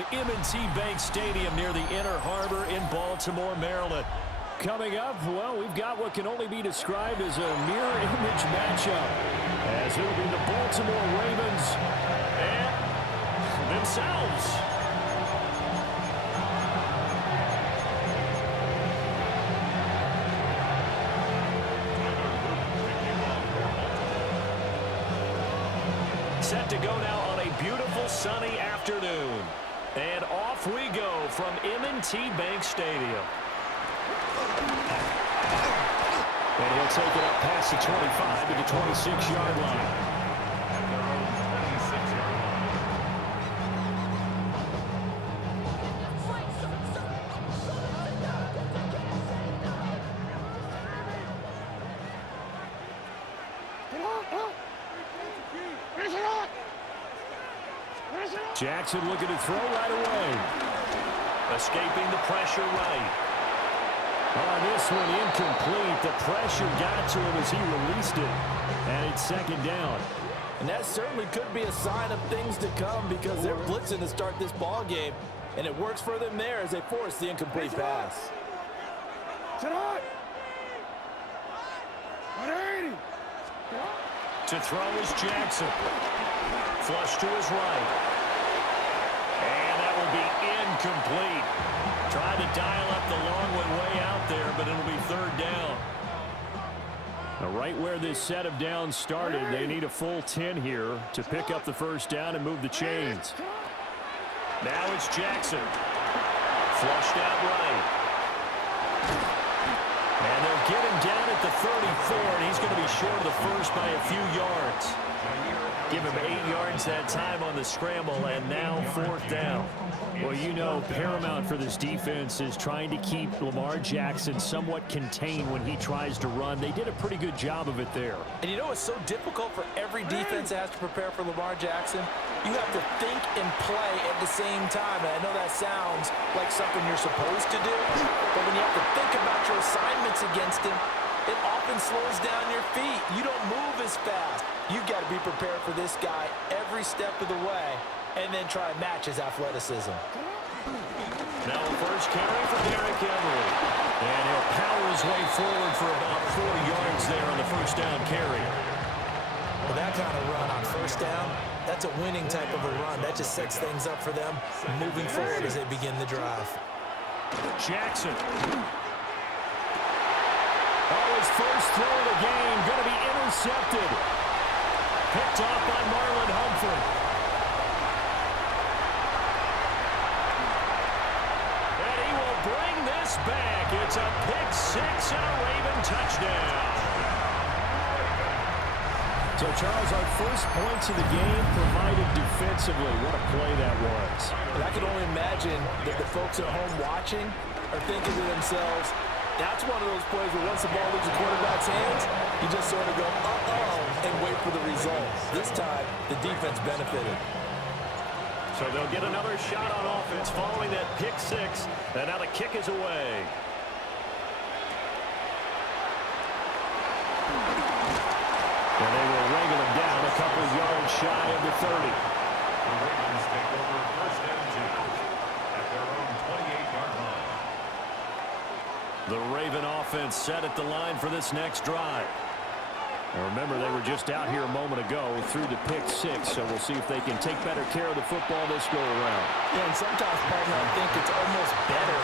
at M&T Bank Stadium near the Inner Harbor in Baltimore, Maryland. Coming up, well, we've got what can only be described as a mirror image matchup, as it'll be the Baltimore Ravens and themselves. Set to go now on a beautiful sunny afternoon. And off we go from M&T Bank Stadium. And he'll take it up past the 25 to the 26-yard line. Jackson looking to throw right away. Escaping the pressure right. On this one, incomplete. The pressure got to him as he released it. And it's second down. And that certainly could be a sign of things to come because they're blitzing to start this ball game. And it works for them there as they force the incomplete pass. To throw is Jackson. Flush to his right. And that will be incomplete. Tried to dial up the long one way out there, but it'll be third down. Now, right where this set of downs started, they need a full 10 here to pick up the first down and move the chains. Now it's Jackson. Flushed out right. And they'll get him down at the 34, and he's going to be short of the first by a few yards. Give him 8 yards that time on the scramble, and now fourth down. Well, you know, paramount for this defense is trying to keep Lamar Jackson somewhat contained when he tries to run. They did a pretty good job of it there. And you know it's so difficult for every defense that has to prepare for Lamar Jackson? You have to think and play at the same time. And I know that sounds like something you're supposed to do, but when you have to think about your assignments against him, it often slows down your feet. You don't move as fast. You've got to be prepared for this guy every step of the way and then try to match his athleticism. Now first carry for Derrick Henry. And he'll power his way forward for about 4 yards there on the first down carry. Well, that kind of run on first down, that's a winning type of a run. That just sets things up for them moving forward as they begin the drive. Jackson. Oh, his first throw of the game going to be intercepted. Picked off by Marlon Humphrey. And he will bring this back. It's a pick six and a Raven touchdown. So, Charles, our first points of the game provided defensively. What a play that was. And I can only imagine that the folks at home watching are thinking to themselves, that's one of those plays where once the ball leaves the quarterback's hands, you just sort of go, uh-oh, and wait for the result. This time, the defense benefited. So they'll get another shot on offense following that pick six, and now the kick is away. And they will wrangle him down a couple yards shy of the 30. The Ravens take over first and 2 at their own 28-yard line. The Raven offense set at the line for this next drive. Now remember, they were just out here a moment ago through the pick six, so we'll see if they can take better care of the football this go around. Yeah, and sometimes, partner, I think it's almost better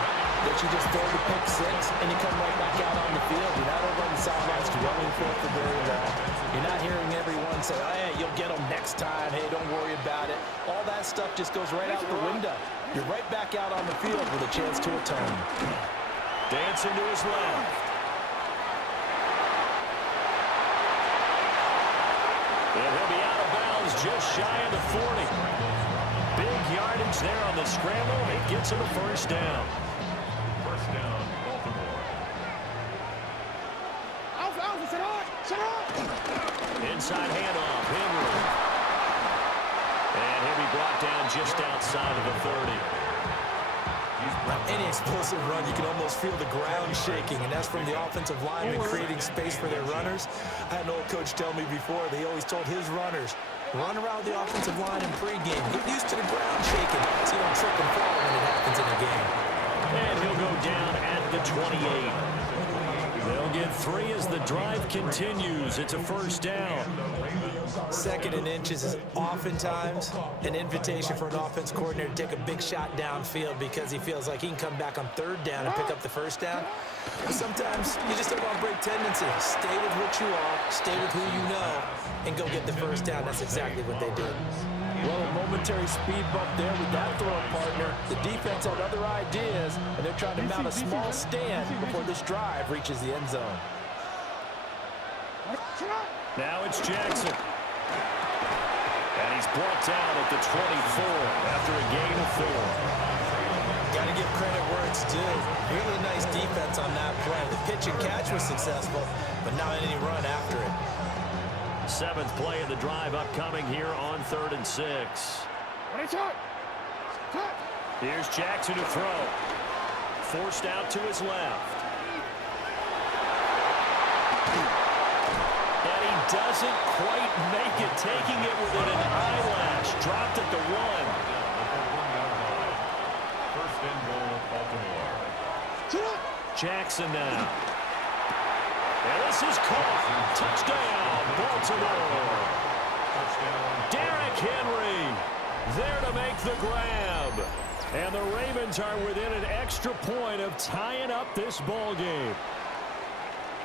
that you just throw the pick six and you come right back out on the field. You're not over on the sidelines dwelling for it for very long. You're not hearing everyone say, oh, hey, you'll get them next time. Hey, don't worry about it. All that stuff just goes right out the window. You're right back out on the field with a chance to atone. Dancing to his left. And he'll be out of bounds just shy of the 40. Big yardage there on the scramble. It gets him a first down. First down, Baltimore. Inside handoff, Henry. And he'll be brought down just outside of the 30. Any explosive run, you can almost feel the ground shaking, and that's from the offensive linemen creating space for their runners. I had an old coach tell me before, they always told his runners, run around the offensive line in pregame. Get used to the ground shaking so you don't trip and drive continues. It's a first down. 2nd and inches is oftentimes an invitation for an offense coordinator to take a big shot downfield because he feels like he can come back on 3rd down and pick up the first down. But sometimes you just don't want to break tendency. Stay with what you are, stay with who you know, and go get the first down. That's exactly what they did. Well, a momentary speed bump there with that throw partner. The defense had other ideas, and they're trying to mount a small stand before this drive reaches the end zone. Now it's Jackson. And he's brought down at the 24 after a gain of 4. Got to give credit where it's due. Really nice defense on that play. The pitch and catch was successful, but not any run after it. 7th play of the drive upcoming here on 3rd and 6. Here's Jackson to throw. Forced out to his left. And he doesn't quite make it, taking it within an eyelash. Dropped at the 1. First and goal, Baltimore. Jackson now. And this is caught. Touchdown, Baltimore. Derrick Henry there to make the grab. And the Ravens are within an extra point of tying up this ball game.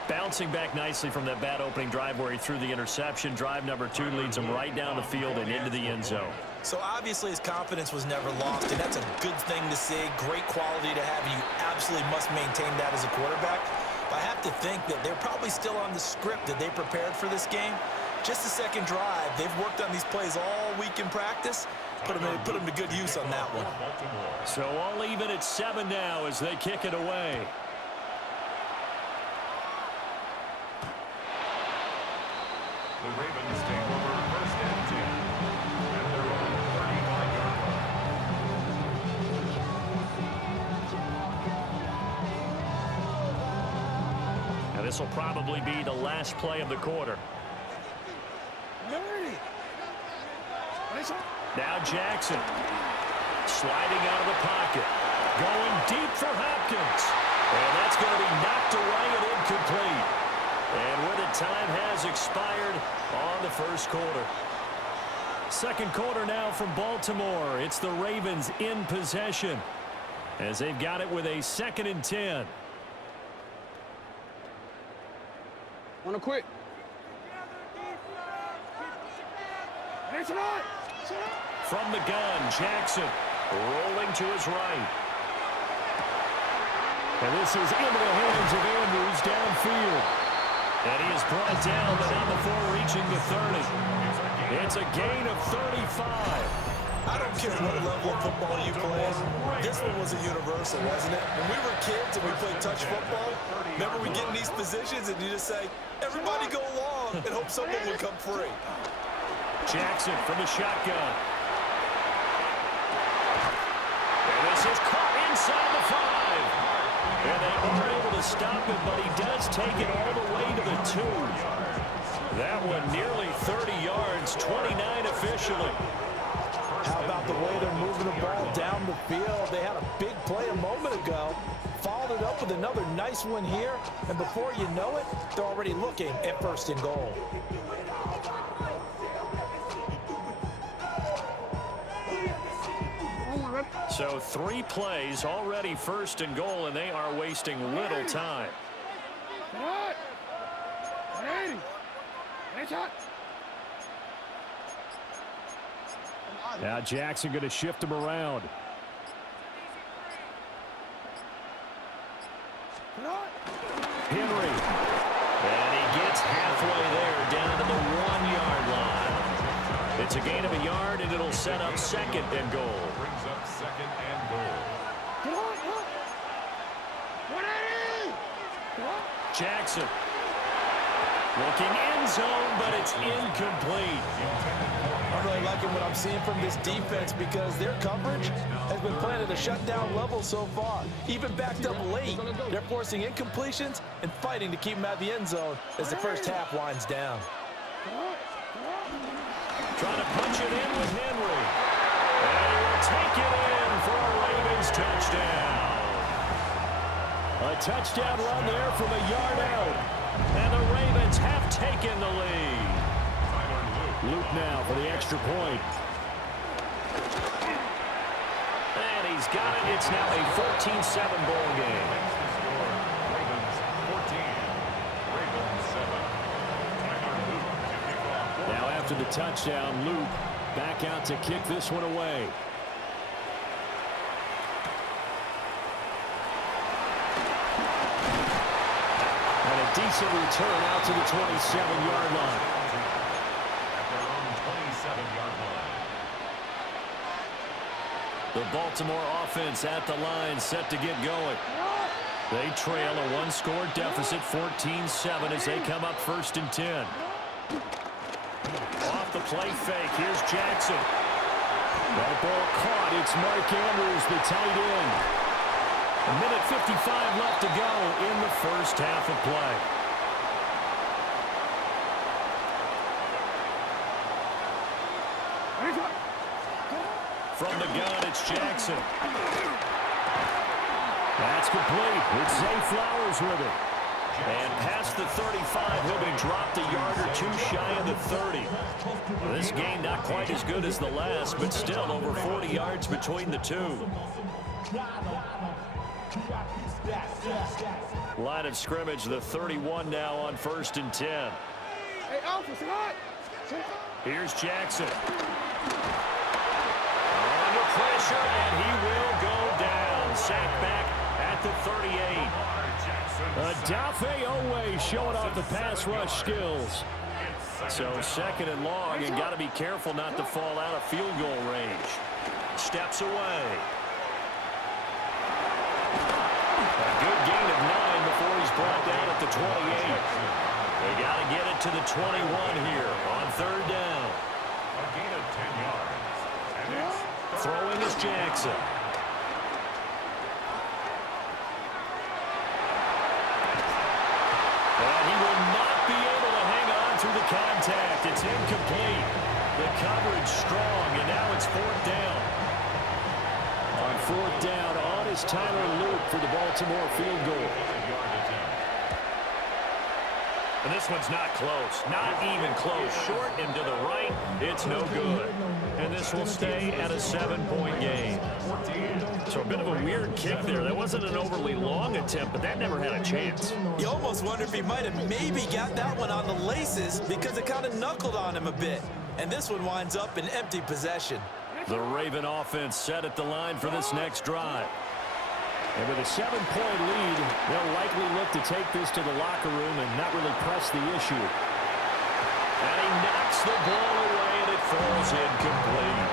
Bouncing back nicely from that bad opening drive where he threw the interception. Drive number 2 leads him right down the field and into the end zone. So obviously his confidence was never lost, and that's a good thing to see. Great quality to have. You absolutely must maintain that as a quarterback. But I have to think that they're probably still on the script that they prepared for this game. Just the second drive. They've worked on these plays all week in practice. Put them to good use on that one. So all even at 7 now as they kick it away. The Ravens take over 1st and 10 at their own 35-yard line. Now this will probably be the last play of the quarter. Now Jackson sliding out of the pocket, going deep for Hopkins, and that's going to be knocked away and incomplete. And where the time has expired on the first quarter. Second quarter now from Baltimore. It's the Ravens in possession as they've got it with a 2nd and 10. Wanna quit? From the gun, Jackson rolling to his right. And this is into the hands of Andrews downfield. And he is brought down, but not before reaching the 30. It's a gain of 35. I don't care what level of football you play. This one was a universal, wasn't it? When we were kids and we played touch football, remember we get in these positions and you just say, everybody go long and hope someone will come free. Jackson from the shotgun. And this is caught inside the 5. And they are able to stop it, but he does take it all the way to the 2. That one nearly 30 yards, 29 officially. How about the way they're moving the ball down the field? They had a big play a moment ago. Followed it up with another nice one here. And before you know it, they're already looking at 1st and goal. So 3 plays already 1st and goal, and they are wasting little time. Now Jackson going to shift him around. Henry. And he gets halfway there down to the 1-yard line. It's a gain of a yard, and it'll set up 2nd and goal. Brings up 2nd and goal. Jackson looking end zone, but it's incomplete. I'm really liking what I'm seeing from this defense because their coverage has been playing at a shutdown level so far. Even backed up late, they're forcing incompletions and fighting to keep them out of the end zone as the first half winds down. Trying to punch it in with Henry. And he will take it in for a Ravens touchdown. A touchdown run there from a yard out. And the Ravens have taken the lead. Luke now for the extra point. And he's got it. It's now a 14-7 ball game. Ravens 14, Ravens 7. Now after the touchdown, Luke back out to kick this one away. And a decent return out to the 27-yard line. At their own 27-yard line. The Baltimore offense at the line, set to get going. They trail a one-score deficit, 14-7, as they come up 1st and 10. Off the play fake, here's Jackson. That ball caught. It's Mark Andrews, the tight end. A minute 55 left to go in the first half of play. From the gun, it's Jackson. That's complete with Zay Flowers with it. And past the 35, he'll be dropped a yard or two shy of the 30. This game not quite as good as the last, but still over 40 yards between the two. Line of scrimmage, the 31 now on 1st and 10. Hey, Alpha, say hi. Here's Jackson. Under pressure, and he will go down. Sacked back at the 38. Adafe Owe showing off the pass rush skills. So 2nd and long, and got to be careful not to fall out of field goal range. Steps away. A good gain of 9 before he's brought down at the 28. They got to get it to the 21 here on 3rd down. A gain of 10 yards. And it's throwing is Jackson. And he will not be able to hang on through the contact. It's incomplete. The coverage strong, and now it's 4th down. On 4th down, on is Tyler Luke for the Baltimore field goal. And this one's not close. Not even close. Short and to the right. It's no good. And this will stay at a 7-point game. So a bit of a weird kick there. That wasn't an overly long attempt, but that never had a chance. You almost wonder if he might have maybe got that one on the laces because it kind of knuckled on him a bit. And this one winds up in empty possession. The Raven offense set at the line for this next drive. And with a 7-point lead, they'll likely look to take this to the locker room and not really press the issue. And he knocks the ball away, and it falls incomplete.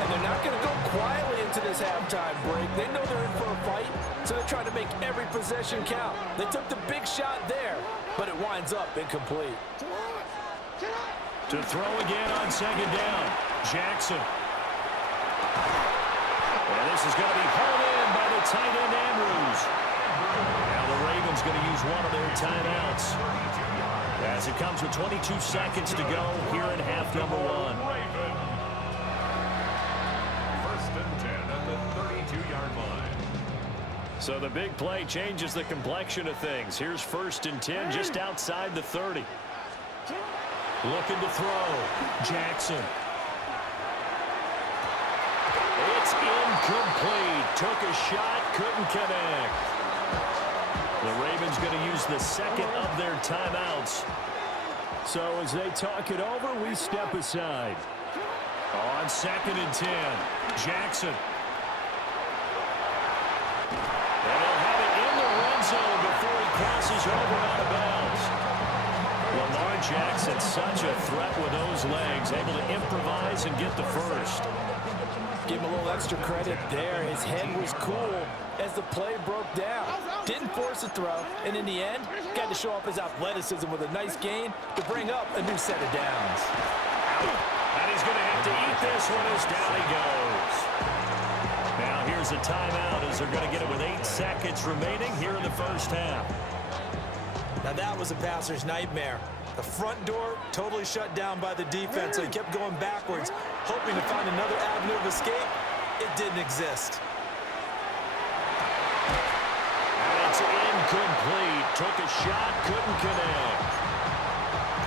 And they're not going to go quietly into this halftime break. They know they're in for a fight, so they're trying to make every possession count. They took the big shot there, but it winds up incomplete. To throw again on 2nd down, Jackson. And this is going to be hauled in by the tight end, Andrews. Now the Ravens going to use one of their timeouts as it comes with 22 seconds to go here in half number 1. 1st and 10 at the 32-yard line. So the big play changes the complexion of things. Here's 1st and 10 just outside the 30. Looking to throw. Jackson. It's incomplete. Took a shot, couldn't connect. The Ravens going to use the 2nd of their timeouts. So as they talk it over, we step aside. On 2nd and 10, Jackson. And he'll have it in the red zone before he crosses over out of bounds. Lamar Jackson, such a threat with those legs, able to improvise and get the first. Give him a little extra credit there. His head was cool as the play broke down. Didn't force a throw, and in the end, got to show off his athleticism with a nice gain to bring up a new set of downs. And he's going to have to eat this one as down he goes. Now here's a timeout as they're going to get it with 8 seconds remaining here in the first half. Now that was a passer's nightmare. The front door totally shut down by the defense, so he kept going backwards, hoping to find another avenue of escape. It didn't exist. And it's Incomplete. Took a shot, couldn't connect.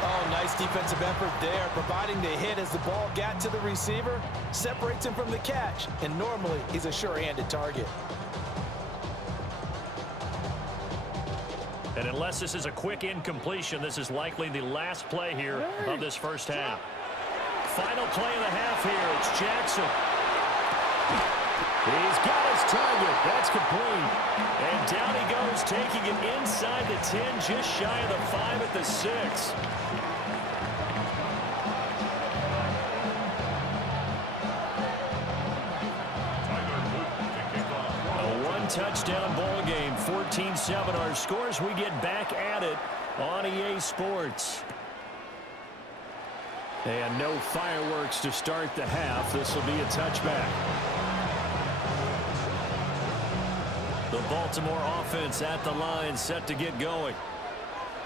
Oh, nice defensive effort there, providing the hit as the ball got to the receiver, separates him from the catch, and normally he's a sure-handed target. And unless this is a quick incompletion, this is likely the last play here of this first half. Final play of the half here. It's Jackson. He's got his target. That's complete. And down he goes, taking it inside the 10, just shy of the 5 at the 6. Touchdown ball game, 14-7 our scores. We get back at it on EA Sports. And no fireworks to start the half. This will be a touchback. The Baltimore offense at the line, set to get going.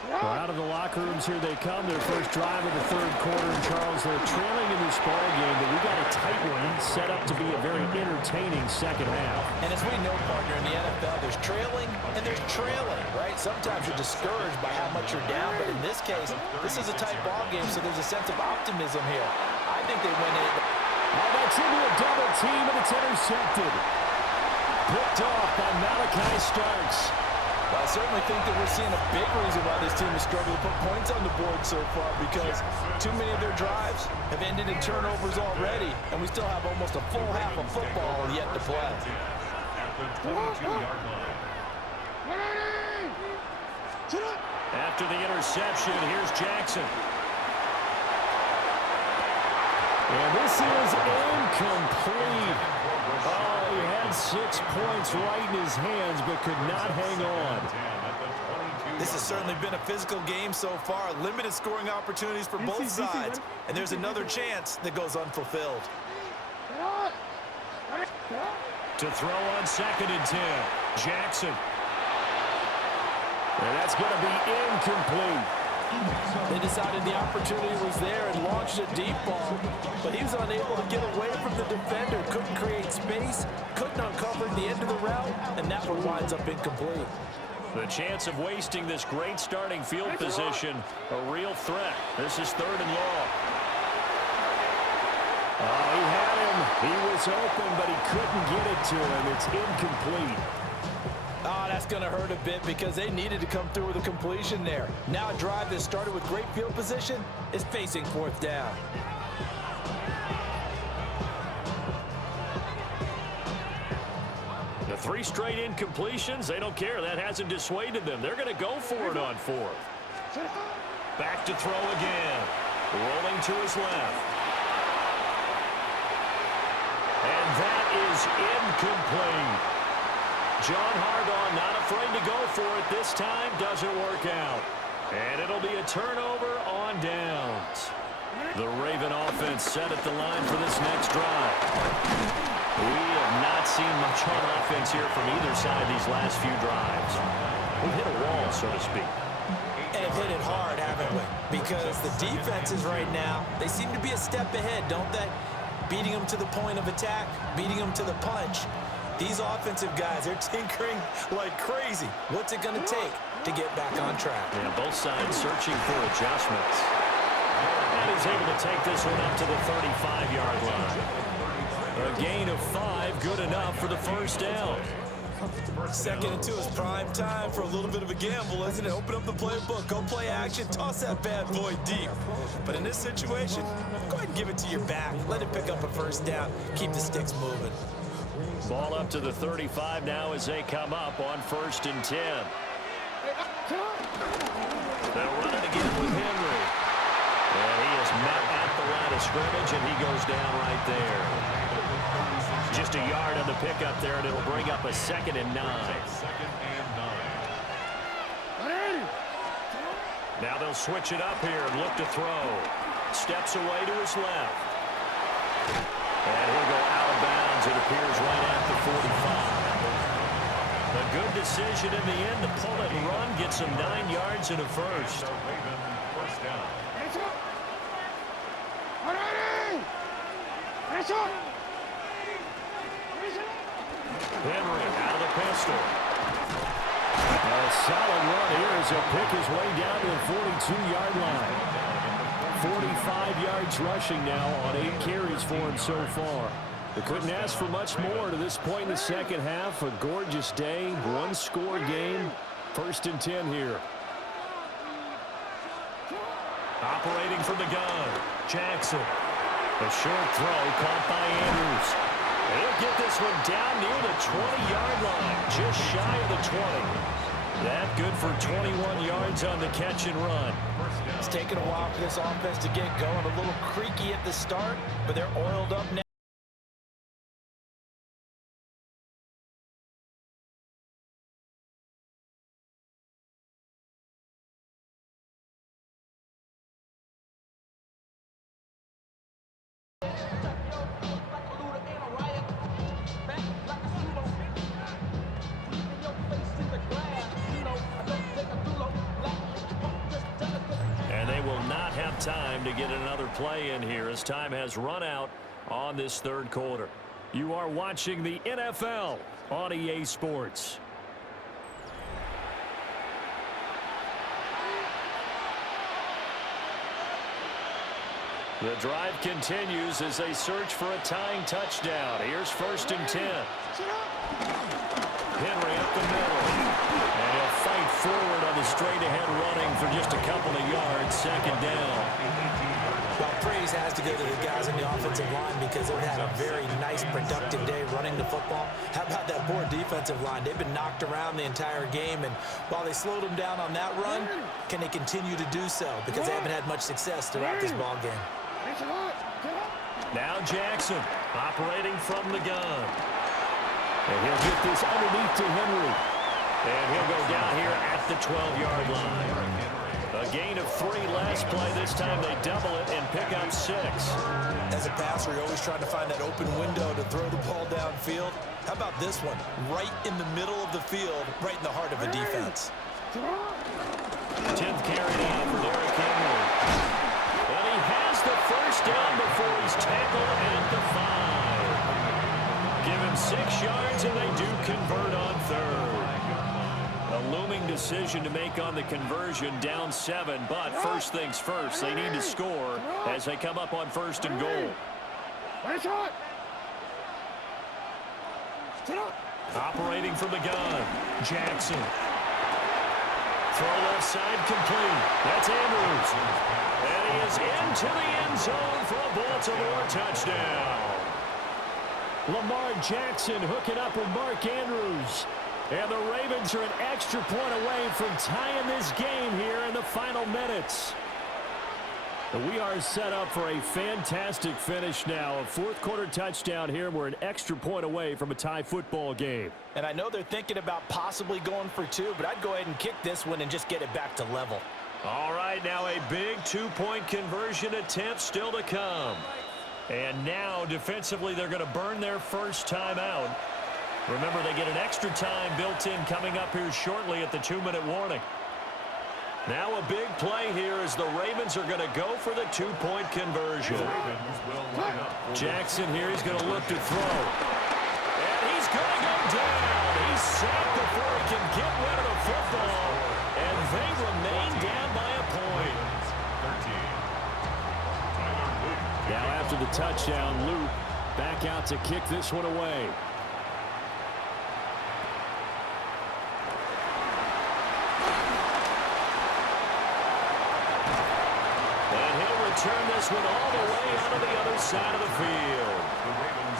Well, out of the locker rooms here they come. Their first drive of the third quarter. And Charles, they're trailing in this ball game, but we got a tight one set up to be a very entertaining second half. And as we know, partner, in the NFL, there's trailing and there's trailing, right? Sometimes you're discouraged by how much you're down, but in this case, this is a tight ball game, so there's a sense of optimism here. I think they went in. Oh, that's into a double team, and it's intercepted. Picked off by Malachi Starks. Well, I certainly think that we're seeing a big reason why this team has struggled to put points on the board so far, because too many of their drives have ended in turnovers already, and we still have almost a full half of football yet to play. After the interception, here's Jackson. And this is incomplete. Oh, he had 6 points right in his hands, but could not hang on. This has certainly been a physical game so far. Limited scoring opportunities for both sides. And there's another chance that goes unfulfilled. To throw on 2nd and 10. Jackson. And that's going to be incomplete. They decided the opportunity was there and launched a deep ball, but he was unable to get away from the defender, couldn't create space, couldn't uncover the end of the route, and that one winds up incomplete. The chance of wasting this great starting field position, a real threat. This is 3rd and long. Oh, he had him. He was open, but he couldn't get it to him. It's incomplete. Oh, that's going to hurt a bit because they needed to come through with a completion there. Now a drive that started with great field position is facing 4th down. The 3 straight incompletions, they don't care. That hasn't dissuaded them. They're going to go for it on 4th. Back to throw again. Rolling to his left. And that is incomplete. John Harbaugh not afraid to go for it this time. Doesn't work out. And it'll be a turnover on downs. The Raven offense set at the line for this next drive. We have not seen much on offense here from either side these last few drives. We've hit a wall, so to speak. And have hit it hard, haven't we? Because the defenses right now, they seem to be a step ahead, don't they? Beating them to the point of attack, beating them to the punch. These offensive guys, they're tinkering like crazy. What's it going to take to get back on track? Yeah, both sides searching for adjustments. And he's able to take this one up to the 35-yard line. A gain of 5, good enough for the first down. 2nd and 2 is prime time for a little bit of a gamble, isn't it? Open up the playbook, go play action, toss that bad boy deep. But in this situation, go ahead and give it to your back. Let it pick up a first down. Keep the sticks moving. Ball up to the 35 now as they come up on 1st and 10. They'll run it again with Henry. And he is met at the line of scrimmage, and he goes down right there. Just a yard on the pickup there, and it'll bring up a 2nd and 9. Now they'll switch it up here and look to throw. Steps away to his left. And he'll go out of bounds, it appears, right at the 45. A good decision in the end to pull it and run, get some 9 yards and a first. Henry out of the pistol. A solid run here as he'll pick his way down to the 42-yard line. 45 yards rushing now on 8 carries for him so far. They couldn't ask for much more to this point in the second half. A gorgeous day, one-score game. 1st and 10 here. Operating from the gun, Jackson. A short throw caught by Andrews. He'll get this one down near the 20-yard line, just shy of the 20. That good for 21 yards on the catch and run. It's taken a while for this offense to get going. A little creaky at the start, but they're oiled up now. Time to get another play in here as time has run out on this 3rd quarter. You are watching the NFL on EA Sports. The drive continues as they search for a tying touchdown. Here's 1st and 10. Henry up the middle. And he'll fight forward on the straight-ahead running for just a couple of yards. 2nd down. Well, praise has to go to the guys in the offensive line because they've had a very nice, productive day running the football. How about that poor defensive line? They've been knocked around the entire game, and while they slowed them down on that run, can they continue to do so? Because they haven't had much success throughout this ball game. Now Jackson operating from the gun. And he'll get this underneath to Henry. And he'll go down here at the 12-yard line. A gain of 3 last play. This time they double it and pick up 6. As a passer, you're always trying to find that open window to throw the ball downfield. How about this one? Right in the middle of the field, right in the heart of a defense. 10th carry down for Derrick Henry. And he has the 1st down before he's tackled at the 5. Give him 6 yards, and they do convert on 3rd. A looming decision to make on the conversion, down 7. But first things first, they need to score as they come up on 1st and goal. Operating from the gun, Jackson. Throw left side complete. That's Andrews. And he is into the end zone for a Baltimore touchdown. Lamar Jackson hooking up with Mark Andrews. And the Ravens are an extra point away from tying this game here in the final minutes. We are set up for a fantastic finish now. A 4th quarter touchdown here. We're an extra point away from a tie football game. And I know they're thinking about possibly going for 2, but I'd go ahead and kick this one and just get it back to level. All right, now a big 2-point conversion attempt still to come. And now defensively they're going to burn their first time out. Remember, they get an extra time built in coming up here shortly at the 2-minute warning. Now a big play here as the Ravens are going to go for the 2-point conversion. Jackson here, he's going to look to throw. And he's going to go down. He's sacked before he can get rid of the football. And they remain down by a point. Now after the touchdown, Luke back out to kick this one away. Turn this one all the way out of the other side of the field.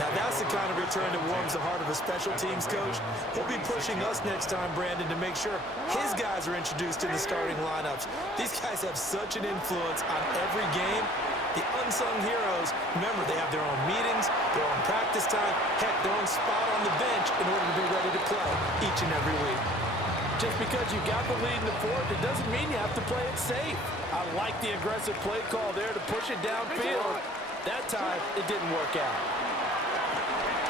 Now that's the kind of return that warms the heart of a special teams coach. He'll be pushing us next time, Brandon, to make sure his guys are introduced in the starting lineups. These guys have such an influence on every game. The unsung heroes, remember, they have their own meetings, their own practice time, heck, their own spot on the bench in order to be ready to play each and every week. Just because you got the lead in the 4th, it doesn't mean you have to play it safe. I like the aggressive play call there to push it downfield. That time, it didn't work out.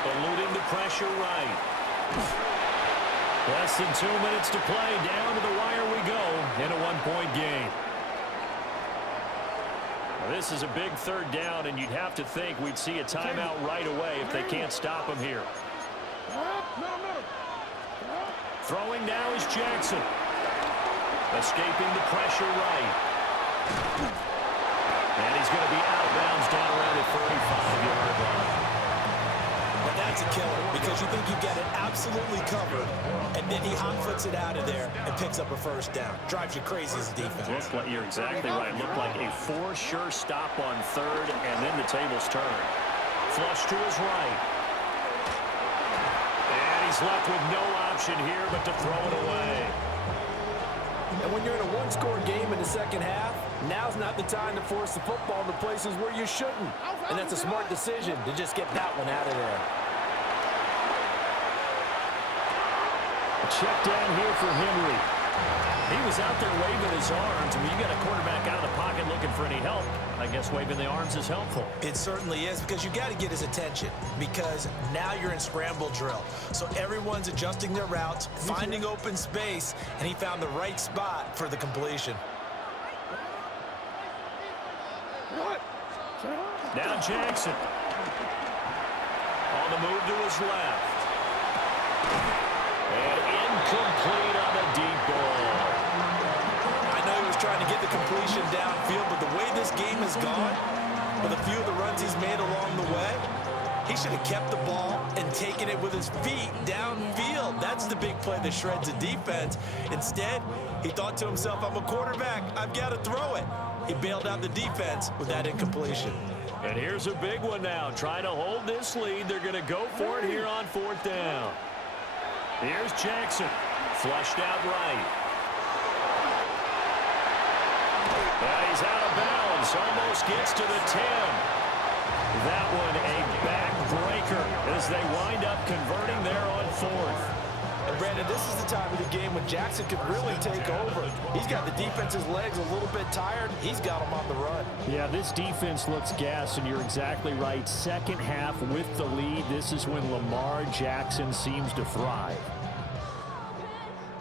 Eluding the pressure right. Less than 2 minutes to play. Down to the wire we go in a 1-point game. Now, this is a big 3rd down, and you'd have to think we'd see a timeout right away if they can't stop them here. Throwing now is Jackson. Escaping the pressure right. And he's going to be out of bounds down around the 45-yard line. Now that's a killer because you think you've got it absolutely covered, and then he hot-foots it out of there and picks up a first down. Drives you crazy as a defense. You're exactly right. Looked like a for-sure stop on third, and then the tables turn. Flush to his right. And he's left with no option here but to throw it away. And when you're in a one-score game in the second half, now's not the time to force the football into places where you shouldn't. And that's a smart decision to just get that one out of there. A check down here for Henry. He was out there waving his arms. When you got a quarterback out of the pocket looking for any help, I guess waving the arms is helpful. It certainly is, because you got to get his attention, because now you're in scramble drill. So everyone's adjusting their routes, finding open space, and he found the right spot for the completion. Now Jackson. On the move to his left. And incomplete on a deep ball. I know he was trying to get the completion downfield, but the way this game has gone, with a few of the runs he's made along the way, he should have kept the ball and taken it with his feet downfield. That's the big play that shreds the defense. Instead, he thought to himself, I'm a quarterback, I've got to throw it. He bailed out the defense with that incompletion. And here's a big one now. Trying to hold this lead. They're going to go for it here on fourth down. Here's Jackson. Flushed out right. And he's out of bounds. Almost gets to the 10. That one a backbreaker as they wind up converting there on fourth. And Brandon, this is the time of the game when Jackson could really take over. He's got the defense's legs a little bit tired. He's got them on the run. Yeah, this defense looks gassed, and you're exactly right. Second half with the lead, this is when Lamar Jackson seems to thrive.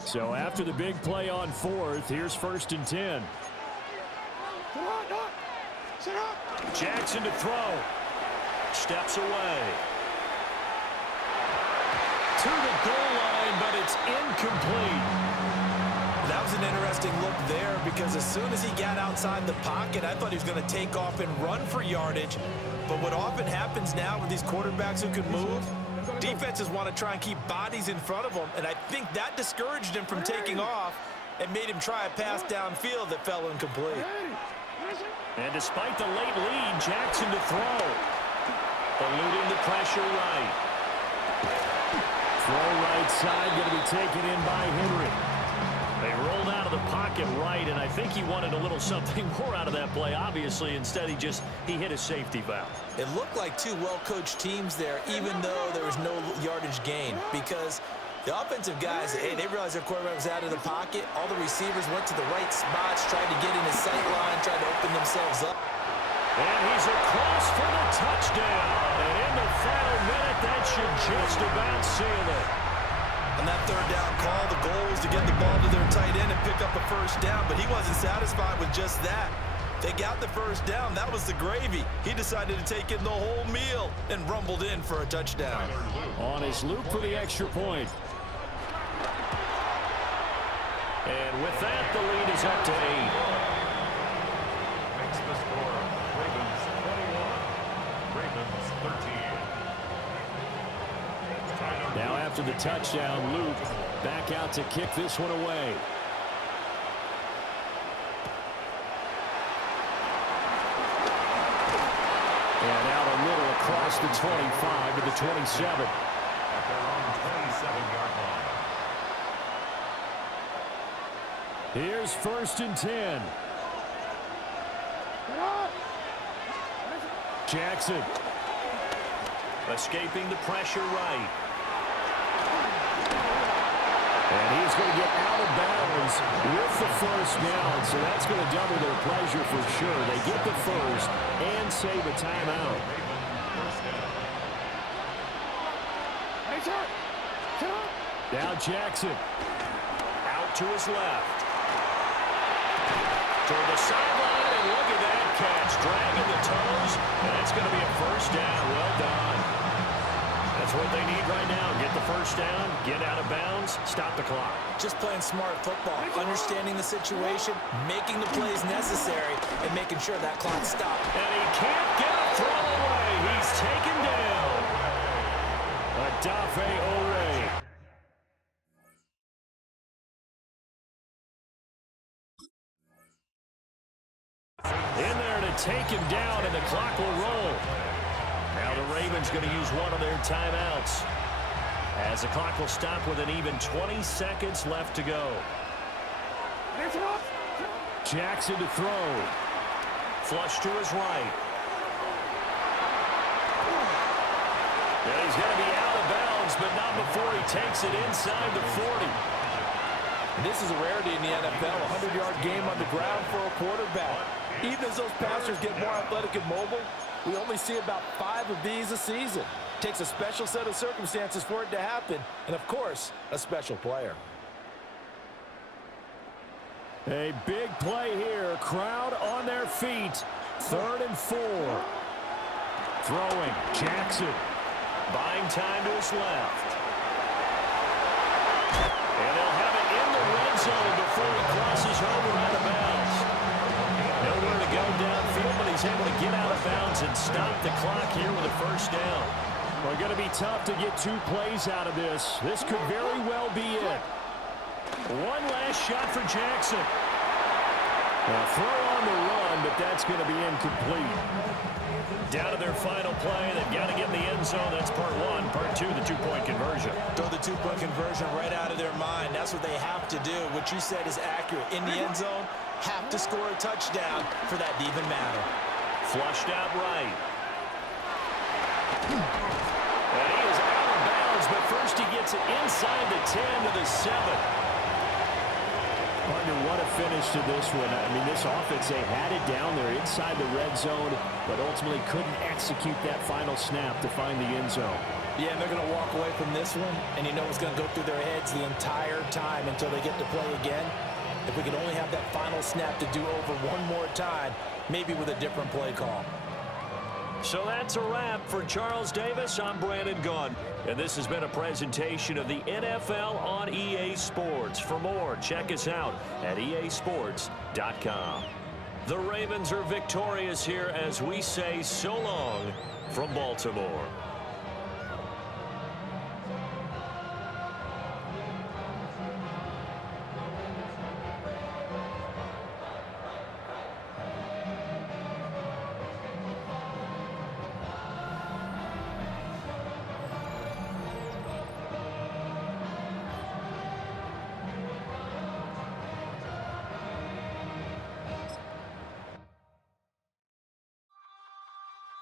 So after the big play on fourth, here's 1st and 10. Jackson to throw. Steps away. To the goal line, but it's incomplete. That was an interesting look there, because as soon as he got outside the pocket, I thought he was going to take off and run for yardage. But what often happens now with these quarterbacks who can move, defenses want to try and keep bodies in front of them, and I think that discouraged him from taking off and made him try a pass downfield that fell incomplete. And despite the late lead, Jackson to throw. Eluding the pressure right. Throw right side, going to be taken in by Henry. They rolled out of the pocket right, and I think he wanted a little something more out of that play, obviously. Instead, he hit a safety valve. It looked like two well-coached teams there, even though there was no yardage gain, because the offensive guys, hey, they realized their quarterback was out of the pocket. All the receivers went to the right spots, tried to get in his sight line, tried to open themselves up. And he's across for the touchdown. And in the final minute, that should just about seal it. On that third down call, the goal was to get the ball to their tight end and pick up a first down, but he wasn't satisfied with just that. They got the first down. That was the gravy. He decided to take in the whole meal and rumbled in for a touchdown. On his loop for the extra point. And with that, the lead is up to 8. Makes the score Ravens 21, Ravens 13. Now after the touchdown, Luke back out to kick this one away. And out a little across the 25 to the 27. At their own 27-yard line. Here's 1st and 10. Jackson. Escaping the pressure right. And he's going to get out of bounds with the first down, so that's going to double their pleasure for sure. They get the first and save a timeout. Now Jackson. Out to his left. Toward the sideline, and look at that catch. Dragging the toes, and it's going to be a first down. Well done. That's That's what they need right now. Get the first down, get out of bounds, stop the clock. Just playing smart football, understanding the situation, making the plays necessary, and making sure that clock stopped. And he can't get a throw away. He's taken down. Adafe Ore. In there to take him down, and the clock will roll. Now the Ravens going to use one of their timeouts, as the clock will stop with an even 20 seconds left to go. Jackson to throw. Flush to his right. And he's going to be out of bounds, but not before he takes it inside the 40. This is a rarity in the NFL, a 100-yard game on the ground for a quarterback. Even as those passers get more athletic and mobile, we only see about 5 of these a season. Takes a special set of circumstances for it to happen, and of course, a special player. A big play here. Crowd on their feet. 3rd and 4. Throwing. Jackson. Buying time to his left. And they'll have it in the red zone before he crosses over out of bounds. Nowhere to go downfield, but he's able to get out of bounds and stop the clock here with a first down. Well, going to be tough to get 2 plays out of this. This could very well be it. One last shot for Jackson. Now, throw on the run, but that's going to be incomplete. Down to their final play. They've got to get in the end zone. That's part 1. Part 2, the 2-point conversion. Throw the 2-point conversion right out of their mind. That's what they have to do. What you said is accurate. In the end zone, have to score a touchdown for that to even matter. Flushed out right. And he is out of bounds, but first he gets it inside the 10 to the 7. Partner, what a finish to this one. I mean, this offense, they had it down there inside the red zone, but ultimately couldn't execute that final snap to find the end zone. Yeah, and they're going to walk away from this one, and you know it's going to go through their heads the entire time until they get to play again. If we could only have that final snap to do over one more time, maybe with a different play call. So that's a wrap for Charles Davis. I'm Brandon Gunn, and this has been a presentation of the NFL on EA Sports. For more, check us out at easports.com. The Ravens are victorious here as we say so long from Baltimore.